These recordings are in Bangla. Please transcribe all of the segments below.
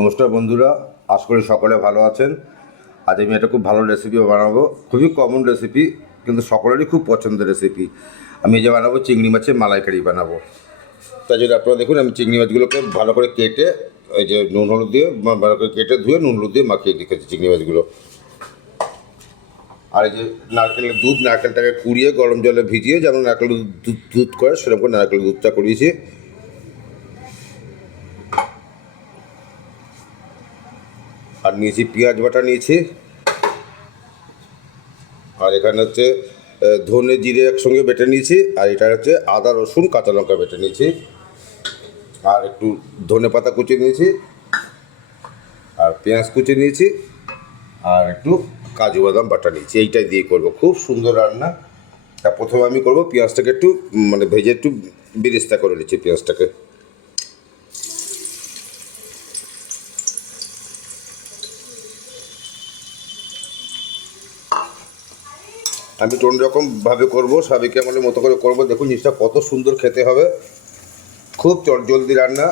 নমস্কার বন্ধুরা, আশা করি সকলে ভালো আছেন। আজ আমি একটা খুব ভালো রেসিপি বানাবো, খুবই কমন রেসিপি, কিন্তু সকলেরই খুব পছন্দের রেসিপি। আমি যে বানাবো চিংড়ি মাছের মালাইকারি বানাবো। তাই জন্য আপনারা দেখুন, আমি চিংড়ি মাছগুলোকে ভালো করে কেটে এই যে নুন হলুদ দিয়ে ভালো করে কেটে ধুয়ে নুন হলুদ দিয়ে মাখিয়ে রেখেছি চিংড়ি মাছগুলো। আর এই যে নারকেলের দুধ, নারকেলটাকে কুড়িয়ে গরম জলে ভিজিয়ে যেমন নারকেল দুধ করে সেরকম করে নারকেল দুধটা করিয়েছি। আর নিয়েছি পেঁয়াজ বাটা নিয়েছি, আর এখানে হচ্ছে ধনে জিরে একসঙ্গে বেটে নিয়েছি, আর এটা হচ্ছে আদা রসুন কাঁচা লঙ্কা বেটে নিয়েছি, আর একটু ধনে পাতা কুচি নিয়েছি, আর পেঁয়াজ কুচি নিয়েছি, আর একটু কাজু বাদাম বাটা নিয়েছি। এইটাই দিয়ে করবো, খুব সুন্দর রান্না। তা প্রথমে আমি করবো পেঁয়াজটাকে একটু ভেজে একটু বেরেস্তা করে নিচ্ছি পেঁয়াজটাকে। আমি কোন রকমভাবে করবো, সাবেকি আমাদের মতো করে করবো। দেখুন জিনিসটা কত সুন্দর খেতে হবে, খুব চটজলদি রান্না।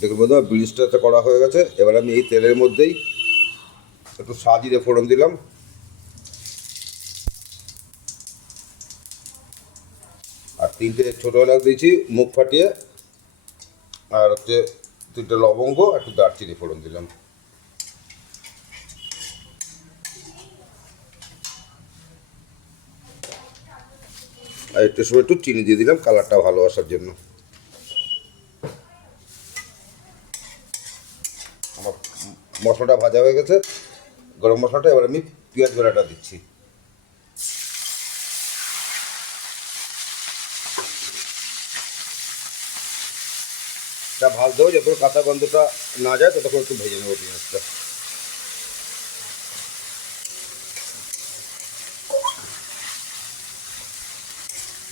দেখুন বন্ধু, বিরিয়ানিটা করা হয়ে গেছে। এবার আমি এই তেলের মধ্যেই একটু সাজিয়ে ফোড়ন দিলাম, আর তিনটে ছোটো এলাচ দিয়েছি মুখ ফাটিয়ে, আর হচ্ছে তিনটে লবঙ্গ একটু দারচিনি ফোড়ন দিলাম। আর একটু সময় একটু চিনি দিয়ে দিলাম কালারটা ভালো আসার জন্য। আমার মশলাটা ভাজা হয়ে গেছে, গরম মশলাটা। এবার আমি পেঁয়াজ বেড়াটা দিচ্ছি। এটা ভাজতে হবে, যতক্ষণ কাঁচা গন্ধটা না যায় ততক্ষণ একটু ভেজে নেবো পেঁয়াজটা।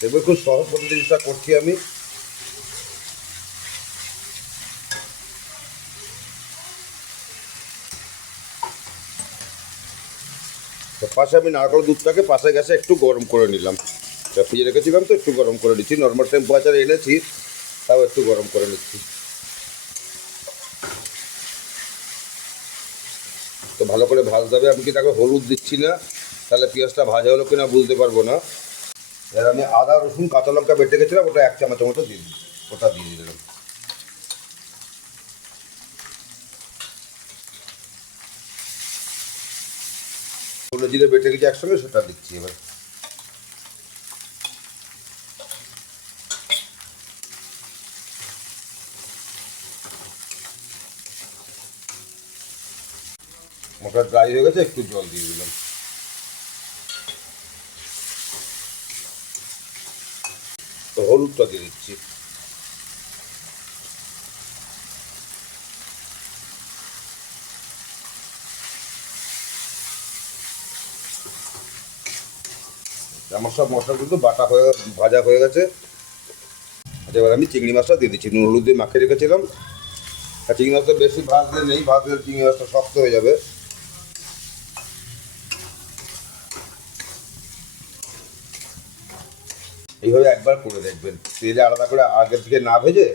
দেখবে খুব সহজ পদ্ধতি জিনিসটা করছি আমি। তো পাশে আমি নারকেল দুধটাকে পাশে গ্যাসে একটু গরম করে নিলাম। ফ্রিজে রেখেছিলাম তো একটু গরম করে নিচ্ছি, নর্মাল টেম্পারেচারে এনেছি, তাও একটু গরম করে নিচ্ছি। তো ভালো করে ভাজতে হবে। আমি কি তাকে হলুদ দিচ্ছি না, তাহলে পেঁয়াজটা ভাজা হলো কিনা বুঝতে পারবো না। এবার আমি আদা রসুন কাঁচা লঙ্কা বেটে গেছিলাম, ওটা 1 চামচের মতো দিয়ে দিই, ওটা দিয়ে দিলাম। ধনে জিরে বেটে গেছি একসঙ্গে, সেটা দিচ্ছি এবার। মশলা ড্রাই হয়ে গেছে, একটু জল দিয়ে দিলাম। তো হলুদটা দিয়ে দিচ্ছি। আমার সব মশলা কিন্তু বাটা হয়ে ভাজা হয়ে গেছে। এবার আমি চিংড়ি মাছটা দিয়ে দিচ্ছি, নুন হলুদ দিয়ে মাখিয়ে রেখেছিলাম। আর চিংড়ি মাছটা বেশি ভাজলে নেই, ভাজলে চিংড়ি মাছটা শক্ত হয়ে যাবে। এইভাবে একবার করে দেখবেন, তেলে আলাদা করে আগে থেকে না ভেজে,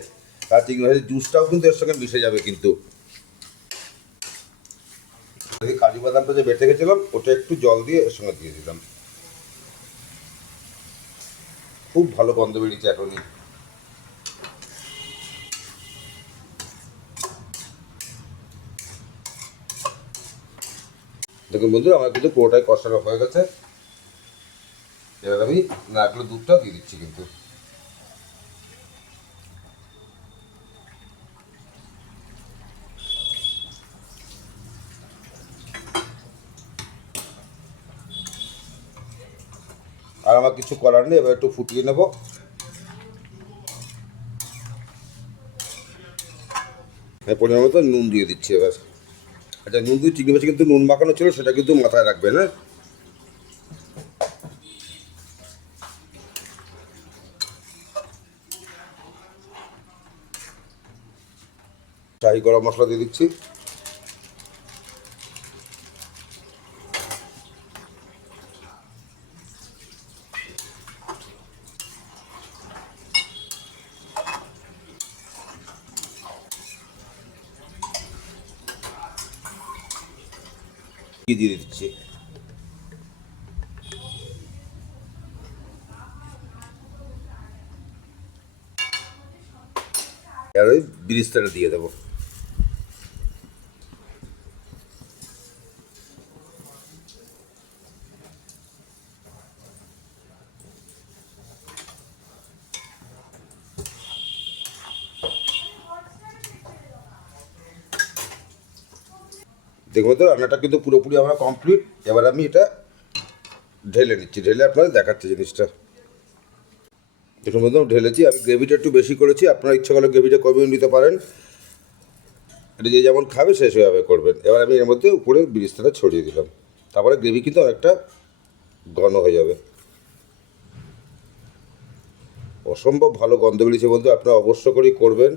তার চিংড়ি মাছের জুসটাও কিন্তু এর সঙ্গে মিশে যাবে। কিন্তু কাজু বাদামটা যে বেটে গেছিলাম, ওটা একটু জল দিয়ে এর সঙ্গে দিয়ে দিলাম। খুব ভালো গন্ধ বেরিয়েছে এখনই। দেখুন বন্ধু, আমার কিন্তু পুরোটাই কষানো হয়ে গেছে। এবার আমি নারকেলের দুধটা দিয়ে দিচ্ছি কিন্তু। আর আমার কিছু করার নেই, এবার একটু ফুটিয়ে নেব। পরিমাণ মতো নুন দিয়ে দিচ্ছি এবার। আচ্ছা, নুন দিয়ে চিংড়ি মাছে কিন্তু নুন মাখানো ছিল, সেটা কিন্তু মাথায় রাখবেন। হ্যাঁ, শাহি গরম মশলা দিয়ে দিচ্ছি। দিয়ে দিচ্ছি। আর ওই বিরিস্তাটা দিয়ে দেবো। দেখবো তো রান্নাটা কিন্তু পুরোপুরি আমার কমপ্লিট। এবার আমি এটা ঢেলে নিচ্ছি, ঢেলে আপনাদের দেখাচ্ছি জিনিসটা। দেখুন বন্ধু ঢেলেছি, আমি গ্রেভিটা একটু বেশি করেছি, আপনারা ইচ্ছা করলে গ্রেভিটা কমিয়ে নিতে পারেন, এটা যে যেমন খাবে সে সেভাবে করবেন। এবার আমি এর মধ্যে উপরে বিরিস্তাটা ছড়িয়ে দিলাম, তারপরে গ্রেভি কিন্তু অনেকটা ঘন হয়ে যাবে। অসম্ভব ভালো গন্ধ বেরিয়েছে বন্ধু, আপনারা অবশ্য করেই করবেন,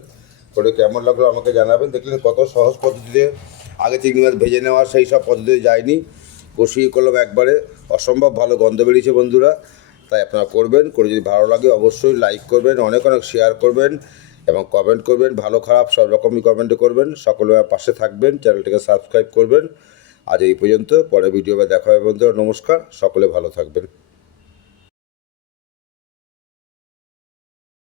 করে কেমন লাগলো আমাকে জানাবেন। দেখলেন কত সহজ পদ্ধতিতে, আগে চিংড়ি মাছ ভেজে নেওয়া সেই সব পদ্ধতিতে যায়নি, কষিয়ে করলাম একবারে। অসম্ভব ভালো গন্ধ বেরিয়েছে বন্ধুরা, তাই আপনারা করবেন। করে যদি ভালো লাগে অবশ্যই লাইক করবেন, অনেক অনেক শেয়ার করবেন এবং কমেন্ট করবেন, ভালো খারাপ সব রকমই কমেন্টে করবেন। সকলে পাশে থাকবেন, চ্যানেলটিকে সাবস্ক্রাইব করবেন। আজ এই পর্যন্ত, পরে ভিডিও দেখা হবে বন্ধুরা। নমস্কার, সকলে ভালো থাকবেন।